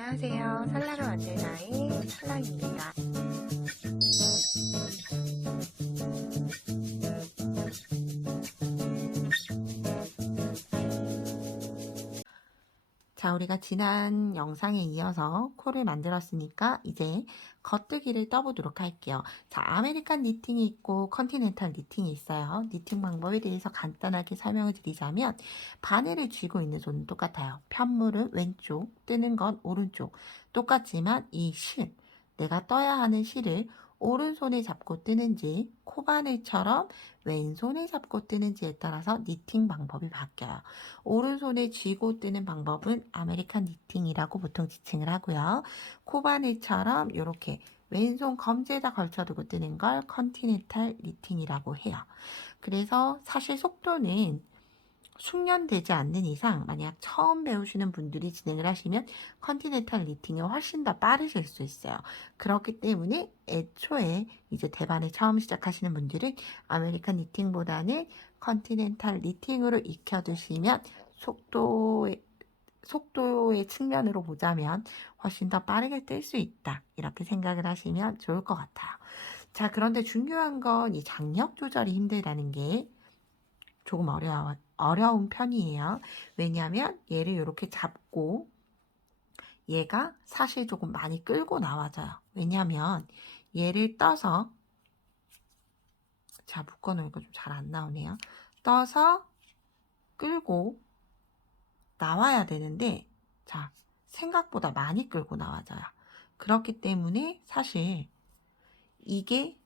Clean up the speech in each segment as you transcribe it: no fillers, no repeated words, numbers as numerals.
안녕하세요. 설날을 만들나의 설랑입니다. 자, 우리가 지난 영상에 이어서 코를 만들었으니까 이제 겉뜨기를 떠보도록 할게요. 자, 아메리칸 니팅이 있고 컨티넨탈 니팅이 있어요. 니팅 방법에 대해서 간단하게 설명을 드리자면 바늘을 쥐고 있는 손은 똑같아요. 편물은 왼쪽, 뜨는 건 오른쪽. 똑같지만 이 실, 내가 떠야 하는 실을 오른손에 잡고 뜨는지 코바늘처럼 왼손에 잡고 뜨는지에 따라서 니팅 방법이 바뀌어요. 오른손에 쥐고 뜨는 방법은 아메리칸 니팅이라고 보통 지칭을 하고요. 코바늘처럼 이렇게 왼손 검지에다 걸쳐두고 뜨는 걸 컨티넨탈 니팅이라고 해요. 그래서 사실 속도는 숙련되지 않는 이상 만약 처음 배우시는 분들이 진행을 하시면 컨티넨탈 니팅이 훨씬 더 빠르실 수 있어요. 그렇기 때문에 애초에 이제 대반을 처음 시작하시는 분들은 아메리칸 니팅보다는 컨티넨탈 니팅으로 익혀두시면 속도의 측면으로 보자면 훨씬 더 빠르게 뜰 수 있다. 이렇게 생각을 하시면 좋을 것 같아요. 자, 그런데 중요한 건 이 장력 조절이 힘들다는 게 조금 어려운 편이에요. 왜냐하면 얘를 이렇게 잡고 얘가 사실 조금 많이 끌고 나와져요. 왜냐하면 얘를 떠서 자, 묶어놓으니까 좀 잘 안 나오네요. 떠서 끌고 나와야 되는데 자, 생각보다 많이 끌고 나와져요. 그렇기 때문에 사실 이게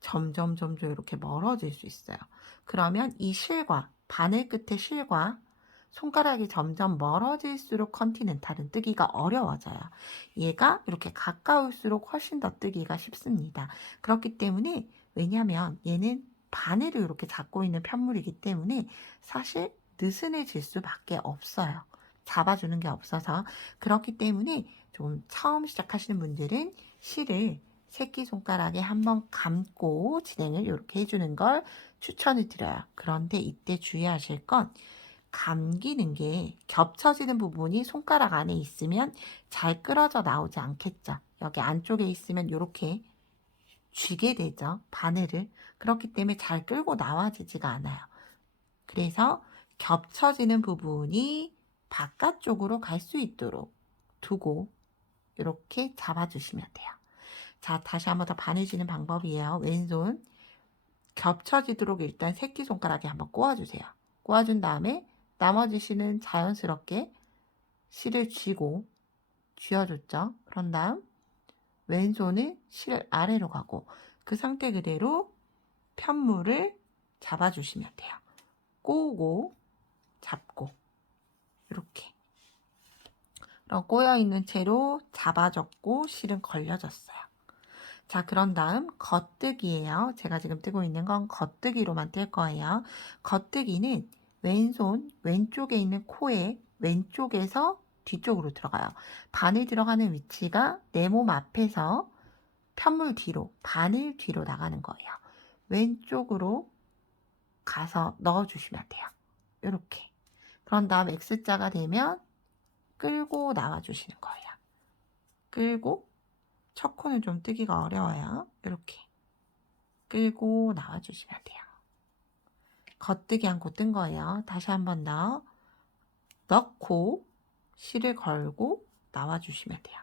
점점 이렇게 멀어질 수 있어요. 그러면 이 실과 바늘 끝의 실과 손가락이 점점 멀어질수록 컨티넨탈은 뜨기가 어려워져요. 얘가 이렇게 가까울수록 훨씬 더 뜨기가 쉽습니다. 그렇기 때문에 왜냐하면 얘는 바늘을 이렇게 잡고 있는 편물이기 때문에 사실 느슨해질 수밖에 없어요. 잡아주는 게 없어서. 그렇기 때문에 좀 처음 시작하시는 분들은 실을 새끼손가락에 한번 감고 진행을 이렇게 해주는 걸 추천을 드려요. 그런데 이때 주의하실 건 감기는 게 겹쳐지는 부분이 손가락 안에 있으면 잘 끌어져 나오지 않겠죠. 여기 안쪽에 있으면 이렇게 쥐게 되죠. 바늘을. 그렇기 때문에 잘 끌고 나와지지가 않아요. 그래서 겹쳐지는 부분이 바깥쪽으로 갈 수 있도록 두고 이렇게 잡아주시면 돼요. 자, 다시 한번 더 바느지는 방법이에요. 왼손 겹쳐지도록 일단 새끼손가락에 한번 꼬아주세요. 꼬아준 다음에 나머지 실은 자연스럽게 실을 쥐고 쥐어줬죠. 그런 다음 왼손은 실 아래로 가고 그 상태 그대로 편물을 잡아주시면 돼요. 꼬고 잡고 이렇게 그럼 꼬여있는 채로 잡아줬고 실은 걸려졌어요. 자, 그런 다음 겉뜨기예요. 제가 지금 뜨고 있는 건 겉뜨기로만 뜰 거예요. 겉뜨기는 왼손 왼쪽에 있는 코의 왼쪽에서 뒤쪽으로 들어가요. 바늘 들어가는 위치가 내 몸 앞에서 편물 뒤로, 바늘 뒤로 나가는 거예요. 왼쪽으로 가서 넣어주시면 돼요. 이렇게. 그런 다음 X자가 되면 끌고 나와주시는 거예요. 끌고 첫 코는 좀 뜨기가 어려워요. 이렇게 끌고 나와주시면 돼요. 겉뜨기 않고 뜬 거예요. 다시 한 번 더 넣고 실을 걸고 나와주시면 돼요.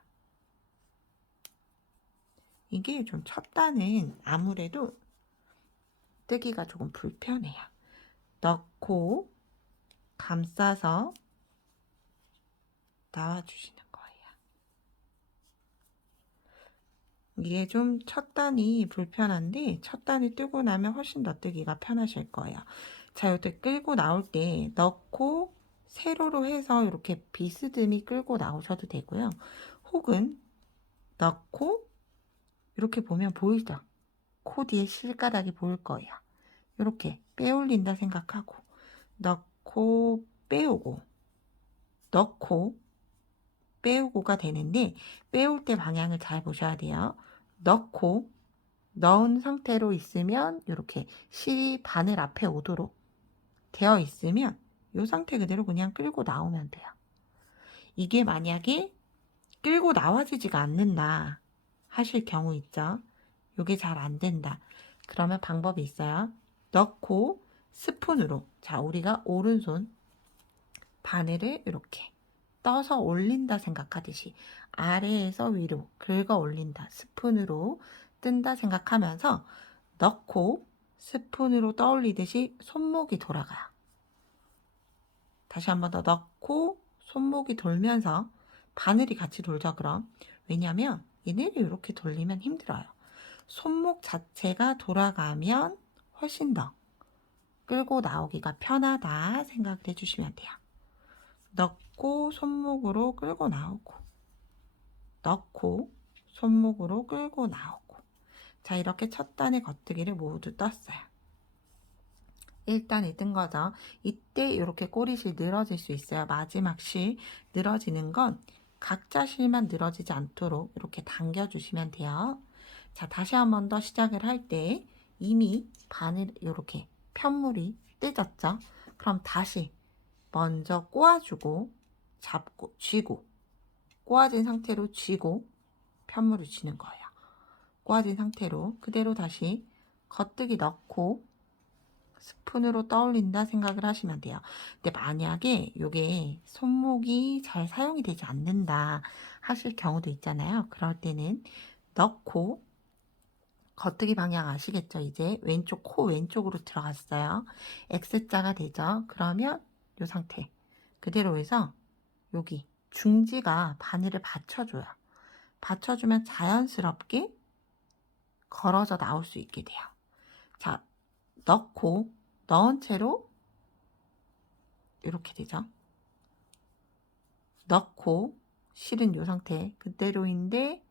이게 좀 첫 단은 아무래도 뜨기가 조금 불편해요. 넣고 감싸서 나와주시는 거예요. 이게 좀 첫 단이 불편한데 첫 단을 뜨고 나면 훨씬 더 뜨기가 편하실 거예요. 자, 이때 끌고 나올 때 넣고 세로로 해서 이렇게 비스듬히 끌고 나오셔도 되고요. 혹은 넣고 이렇게 보면 보이죠? 코 뒤에 실가락이 보일 거예요. 이렇게 빼올린다 생각하고 넣고 빼오고 넣고 빼오고가 되는데 빼올 때 방향을 잘 보셔야 돼요. 넣고 넣은 상태로 있으면 이렇게 실이 바늘 앞에 오도록 되어 있으면 이 상태 그대로 그냥 끌고 나오면 돼요. 이게 만약에 끌고 나와지지가 않는다 하실 경우 있죠. 요게 잘 안 된다. 그러면 방법이 있어요. 넣고 스푼으로, 자, 우리가 오른손 바늘을 이렇게 떠서 올린다 생각하듯이 아래에서 위로 긁어 올린다, 스푼으로 뜬다 생각하면서 넣고 스푼으로 떠올리듯이 손목이 돌아가요. 다시 한 번 더 넣고 손목이 돌면서 바늘이 같이 돌죠. 그럼 왜냐면 얘네를 이렇게 돌리면 힘들어요. 손목 자체가 돌아가면 훨씬 더 끌고 나오기가 편하다 생각을 해주시면 돼요. 넣고 손목으로 끌고 나오고, 넣고 손목으로 끌고 나오고. 자, 이렇게 첫 단의 겉뜨기를 모두 떴어요. 1단이 뜬 거죠. 이때 이렇게 꼬리실 늘어질 수 있어요. 마지막 실 늘어지는 건 각자 실만 늘어지지 않도록 이렇게 당겨주시면 돼요. 자, 다시 한 번 더 시작을 할 때 이미 바늘 이렇게 편물이 뜯었죠. 그럼 다시 먼저 꼬아주고 잡고 쥐고, 꼬아진 상태로 쥐고 편물을 쥐는 거예요. 꼬아진 상태로 그대로 다시 겉뜨기 넣고 스푼으로 떠올린다 생각을 하시면 돼요. 근데 만약에 이게 손목이 잘 사용이 되지 않는다 하실 경우도 있잖아요. 그럴 때는 넣고, 겉뜨기 방향 아시겠죠? 이제 왼쪽 코 왼쪽으로 들어갔어요. X자가 되죠. 그러면 이 상태 그대로 해서 여기 중지가 바늘을 받쳐줘요. 받쳐주면 자연스럽게 걸어져 나올 수 있게 돼요. 자, 넣고 넣은 채로 이렇게 되죠. 넣고 실은 이 상태 그대로인데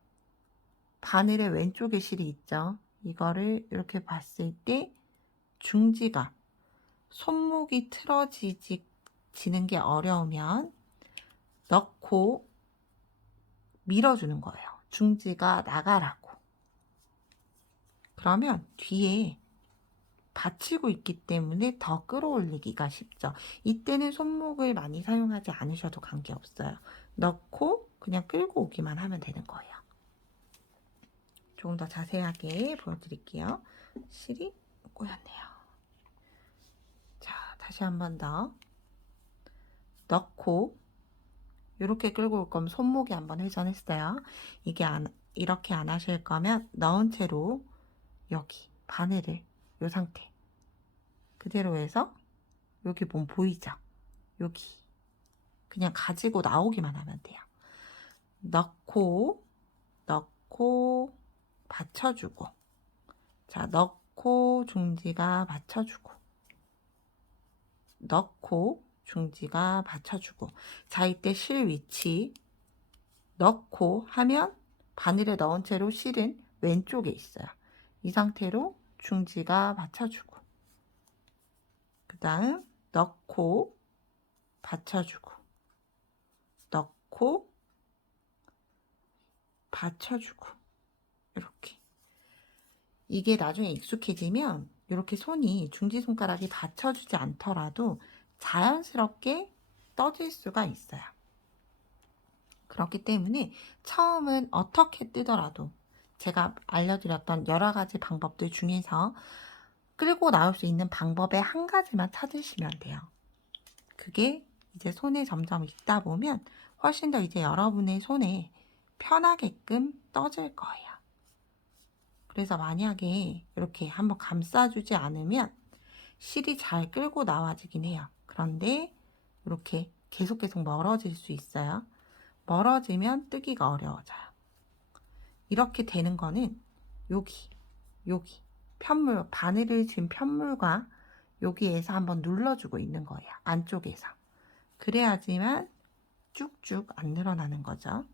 바늘의 왼쪽에 실이 있죠. 이거를 이렇게 봤을 때 중지가 손목이 틀어지는 게 어려우면 넣고 밀어주는 거예요. 중지가 나가라고. 그러면 뒤에 받치고 있기 때문에 더 끌어올리기가 쉽죠. 이때는 손목을 많이 사용하지 않으셔도 관계없어요. 넣고 그냥 끌고 오기만 하면 되는 거예요. 조금 더 자세하게 보여드릴게요. 실이 꼬였네요. 자, 다시 한 번 더 넣고 이렇게 끌고 올 거면 손목이 한번 회전했어요. 이렇게 안 하실 거면 넣은 채로 여기 바늘을 이 상태 그대로 해서 여기 몸 보이죠? 여기 그냥 가지고 나오기만 하면 돼요. 넣고 받쳐주고, 자, 넣고 중지가 받쳐주고, 넣고 중지가 받쳐주고. 자, 이때 실 위치 넣고 하면 바늘에 넣은 채로 실은 왼쪽에 있어요. 이 상태로 중지가 받쳐주고, 그 다음 넣고 받쳐주고, 넣고 받쳐주고, 이렇게. 이게 나중에 익숙해지면 이렇게 손이 중지손가락이 받쳐주지 않더라도 자연스럽게 떠질 수가 있어요. 그렇기 때문에 처음은 어떻게 뜨더라도 제가 알려드렸던 여러 가지 방법들 중에서 끌고 나올 수 있는 방법의 한 가지만 찾으시면 돼요. 그게 이제 손에 점점 익다 보면 훨씬 더 이제 여러분의 손에 편하게끔 떠질 거예요. 그래서 만약에 이렇게 한번 감싸주지 않으면 실이 잘 끌고 나와지긴 해요. 그런데 이렇게 계속 멀어질 수 있어요. 멀어지면 뜨기가 어려워져요. 이렇게 되는 거는 여기 편물, 바늘을 쥔 편물과 여기에서 한번 눌러주고 있는 거예요. 안쪽에서. 그래야지만 쭉쭉 안 늘어나는 거죠.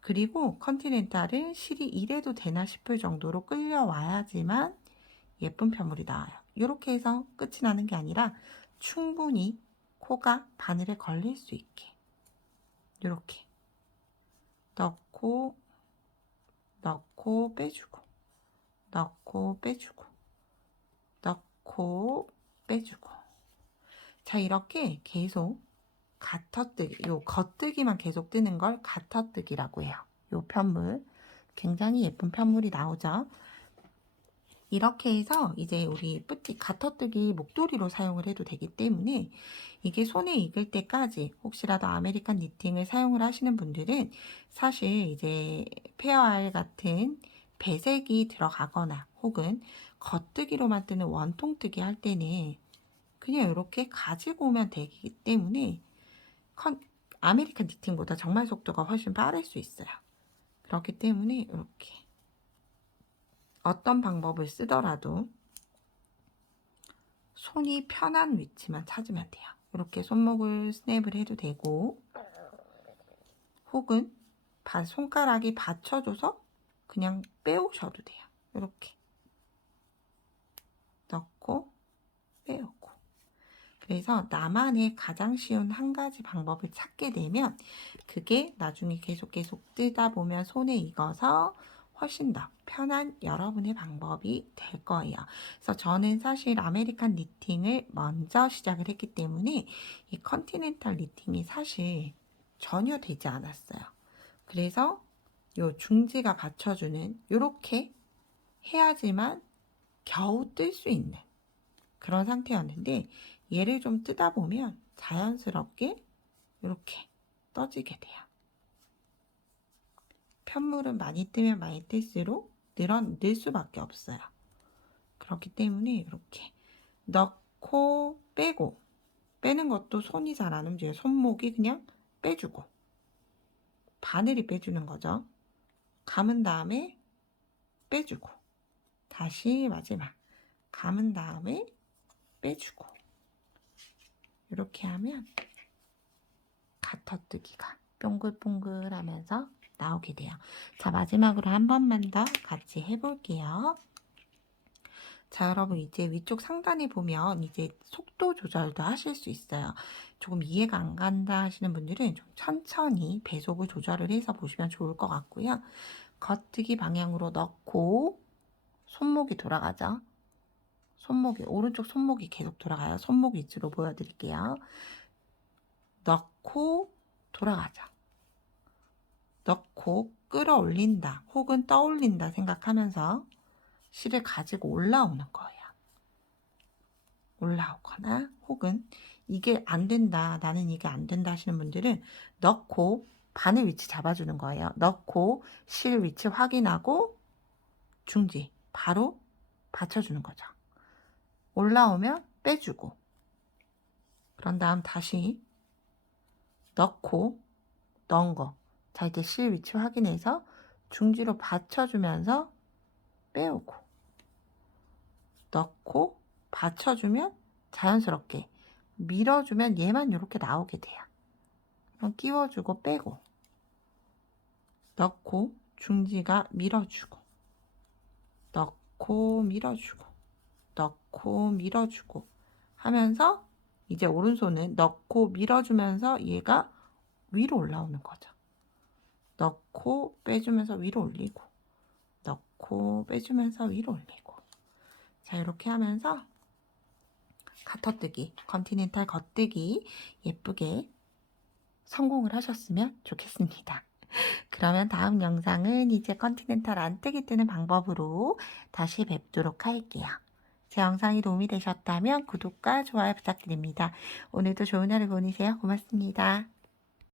그리고 컨티넨탈은 실이 이래도 되나 싶을 정도로 끌려와야지만 예쁜 편물이 나와요. 이렇게 해서 끝이 나는 게 아니라 충분히 코가 바늘에 걸릴 수 있게 이렇게 넣고 빼주고, 넣고 빼주고, 넣고 빼주고. 자, 이렇게 계속 가터뜨기, 요 겉뜨기만 계속 뜨는 걸 가터뜨기라고 해요. 요 편물. 굉장히 예쁜 편물이 나오죠. 이렇게 해서 이제 우리 뿌띠 가터뜨기 목도리로 사용을 해도 되기 때문에 이게 손에 익을 때까지 혹시라도 아메리칸 니팅을 사용을 하시는 분들은 사실 이제 페어알 같은 배색이 들어가거나 혹은 겉뜨기로만 뜨는 원통뜨기 할 때는 그냥 이렇게 가지고 오면 되기 때문에 아메리칸 니팅보다 정말 속도가 훨씬 빠를 수 있어요. 그렇기 때문에 이렇게 어떤 방법을 쓰더라도 손이 편한 위치만 찾으면 돼요. 이렇게 손목을 스냅을 해도 되고 혹은 손가락이 받쳐줘서 그냥 빼오셔도 돼요. 이렇게 넣고 빼오고. 그래서 나만의 가장 쉬운 한 가지 방법을 찾게 되면 그게 나중에 계속 뜨다 보면 손에 익어서 훨씬 더 편한 여러분의 방법이 될 거예요. 그래서 저는 사실 아메리칸 니팅을 먼저 시작을 했기 때문에 이 컨티넨탈 니팅이 사실 전혀 되지 않았어요. 그래서 요 중지가 받쳐주는 요렇게 해야지만 겨우 뜰 수 있는 그런 상태였는데 얘를 좀 뜨다 보면 자연스럽게 이렇게 떠지게 돼요. 편물은 많이 뜨면 많이 뜰수록 늘 수밖에 없어요. 그렇기 때문에 이렇게 넣고 빼고, 빼는 것도 손이 잘 안 움직여요. 손목이 그냥 빼주고 바늘이 빼주는 거죠. 감은 다음에 빼주고 다시 마지막 감은 다음에 빼주고 이렇게 하면 가터뜨기가 뽕글뽕글하면서 나오게 돼요. 자, 마지막으로 한 번만 더 같이 해볼게요. 자, 여러분 이제 위쪽 상단에 보면 이제 속도 조절도 하실 수 있어요. 조금 이해가 안 간다 하시는 분들은 좀 천천히 배속을 조절을 해서 보시면 좋을 것 같고요. 겉뜨기 방향으로 넣고 손목이 돌아가죠. 오른쪽 손목이 계속 돌아가요. 손목 위주로 보여드릴게요. 넣고 돌아가죠. 넣고 끌어올린다 혹은 떠올린다 생각하면서 실을 가지고 올라오는 거예요. 올라오거나 혹은 이게 안 된다, 나는 이게 안 된다 하시는 분들은 넣고 바늘 위치 잡아주는 거예요. 넣고 실 위치 확인하고 중지 바로 받쳐주는 거죠. 올라오면 빼주고 그런 다음 다시 넣고 넣은 거. 자, 이제 실 위치 확인해서 중지로 받쳐주면서 빼오고 넣고 받쳐주면 자연스럽게 밀어주면 얘만 이렇게 나오게 돼요. 그럼 끼워주고 빼고 넣고 중지가 밀어주고 넣고 밀어주고 넣고 밀어주고 하면서 이제 오른손은 넣고 밀어주면서 얘가 위로 올라오는 거죠. 넣고 빼주면서 위로 올리고 넣고 빼주면서 위로 올리고 자 이렇게 하면서 가터뜨기, 컨티넨탈 겉뜨기 예쁘게 성공을 하셨으면 좋겠습니다. 그러면 다음 영상은 이제 컨티넨탈 안뜨기 뜨는 방법으로 다시 뵙도록 할게요. 제 영상이 도움이 되셨다면 구독과 좋아요 부탁드립니다. 오늘도 좋은 하루 보내세요. 고맙습니다.